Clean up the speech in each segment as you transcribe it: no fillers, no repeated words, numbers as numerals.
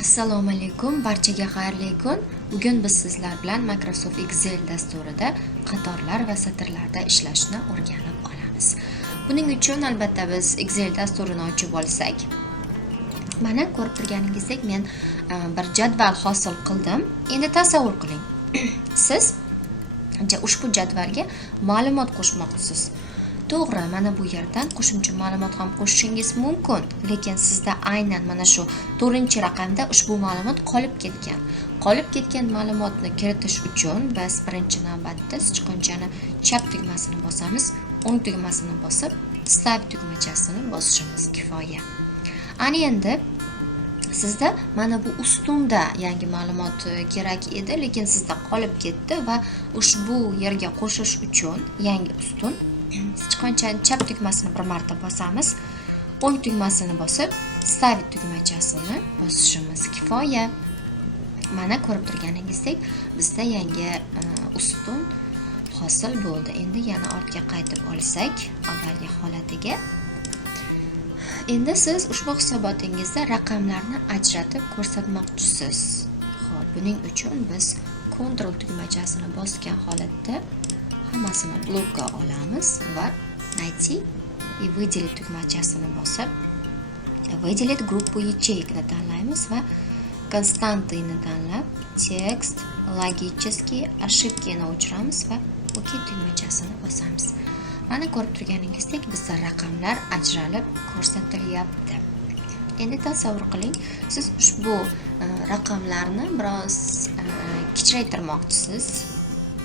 Assalomu alaykum, barchaga xayrli kun. Bugun biz sizlar bilan Microsoft Excel dasturida qatorlar va satrlarda ishlashni o'rganib olamiz. Buning uchun albatta biz Excel dasturini ochib olsak, mana ko'rib turganingizdek men bir jadval hosil qildim. Endi tasavvur qiling. Siz ushbu jadvalga ma'lumot qo'shmoqchisiz. To'g'ri, mana bu yerdan qo'shimcha ma'lumot ham qo'shishingiz mumkin, lekin sizda aynan mana shu 4-raqamda ushbu ma'lumot qolib ketgan. Qolib ketgan ma'lumotni kiritish uchun biz birinchi navbatda sichqonchani chap tugmasini bosamiz, o'ng tugmasini bosib, Save tugmachasini bosishimiz kifoya. Ana endi sizda mana bu ustunda yangi ma'lumot kerak edi, lekin sizda qolib ketdi va ushbu yerga qo'shish uchun yangi ustun sichqonchani chap tugmasini bir marta bosamiz, o'ng tugmasini bosib, Save tugmachasini bosishimiz kifoya. Mana ko'rib turganingizdek, bizda yangi ustun hosil bo'ldi. Endi yana ortga qaytib olsak, avvalgi holatiga. Endi siz ushbu hisobotingizda raqamlarni ajratib ko'rsatmoqchisiz. Xo'p, buning uchun biz Ctrl tugmachasini bosgan holatda hammasini blokka olamiz va Найти и выделить tugmachasini bosib, выделить группу ячеек-ni tanlaymiz va konstantini tanlab, tekst, logический, ошибкini o'chiramiz va OK tugmachasini bosamiz. Mana ko'rib turganingizdek, bizda raqamlar ajralib ko'rsatilyapti. Endi tasavvur qiling, siz ushbu raqamlarni biroz kichraytirmoqchisiz.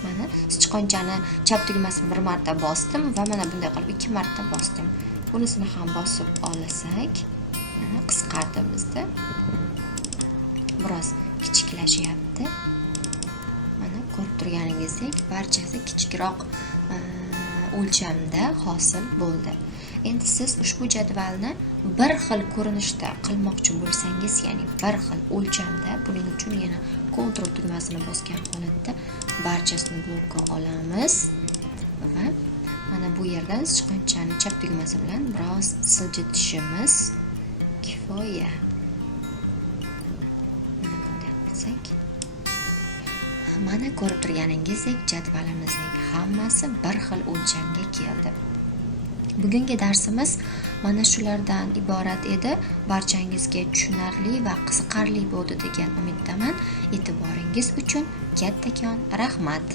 Mana sichqonchani chap tugmasini bir marta bosdim va mana bunday qilib 2 marta bosdim. Bunisini ham bosib olasak, mana qisqardi bizda. Biroz kichiklashyapti. Mana ko'rib turganingizdek, barchasi kichikroq o'lchamda hosil bo'ldi. Endi siz ushbu jadvalni bir xil ko'rinishda qilmoqchi bo'lsangiz, ya'ni bir xil o'lchamda, buning uchun yana Ctrl tugmasini bosgan holatda barchasini blokka olamiz va mana bu yerdan sichqonchani chap tugmasi bilan biroz siljitishimiz kifoya. Mana bunday qilsak, mana ko'rib turganingizdek, jadvalimizning hammasi bir xil o'lchamga keldi. Bugungi darsimiz mana shulardan iborat edi. Barchangizga tushunarli va qiziqarli bo'ldi degan umiddaman. E'tiboringiz uchun kattakon rahmat.